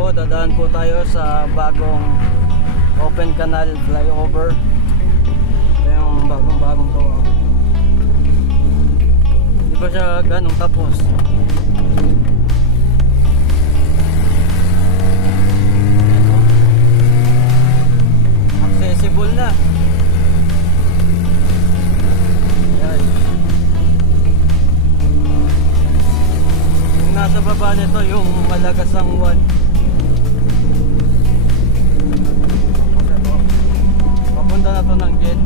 po, dadaan po tayo sa bagong open canal flyover. Ito yung bagong gawa. Hindi pa siya ganong tapos. Accessible na. Ayan. Yung nasa baba nito yung Malagasang 1. Papunta na to ng gate.